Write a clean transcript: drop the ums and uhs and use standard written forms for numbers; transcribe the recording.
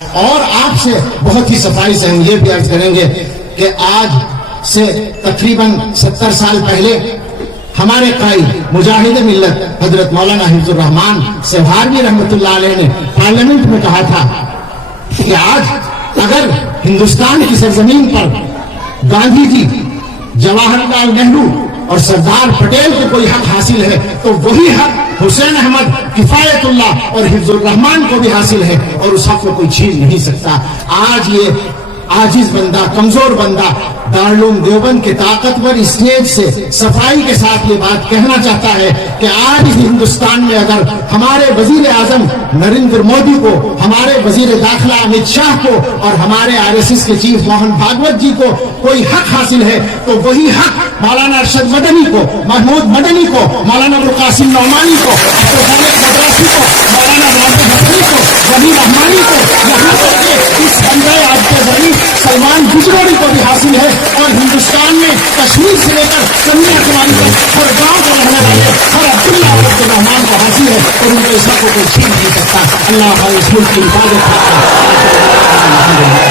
اور آپ سے بہت ہی صفائی سے ہم یہ بھی عرض کریں گے کہ آج سے تقریباً 70 سال پہلے ہمارے قائد مجاہد ملت حضرت مولانا حفظ الرحمان سہاروی رحمۃ اللہ علیہ نے پارلیمنٹ میں کہا تھا کہ آج اگر ہندوستان کی سرزمین پر گاندھی جی، جواہر لال نہرو اور سردار پٹیل کو کوئی حق حاصل ہے تو وہی حق حسین احمد، کفایت اللہ اور حفظ الرحمان کو بھی حاصل ہے، اور اس حق کو کوئی چھین نہیں سکتا۔ آج یہ عاجز بندہ، کمزور بندہ دارالعلوم دیوبند کے طاقتور اسٹیج سے صفائی کے ساتھ یہ بات کہنا چاہتا ہے کہ آج ہندوستان میں اگر ہمارے وزیر اعظم نریندر مودی کو، ہمارے وزیر داخلہ امت شاہ کو اور ہمارے RSS کے چیف موہن بھاگوت جی کو کوئی حق حاصل ہے تو وہی حق مولانا ارشد مدنی کو، محمود مدنی کو، مولانا ابوالقاسم نعمانی کو، مدرسی کو، مولانا راشد حسنی کو، ولی رحمانی کو، یہاں تک کہ اس بندے آج کے ذریعے سلمان گجروڑی کو بھی حاصل ہے، اور ہندوستان میں کشمیر سے لے کر کنیا کماری تک ہر گاؤں کا رہنے والے ہر عبداللہ اور عبد الرحمان کو حاصل ہے، اور ان کو اس کو کوئی چھین نہیں سکتا۔ اللہ اس ملک کی حفاظت کرتا ہے۔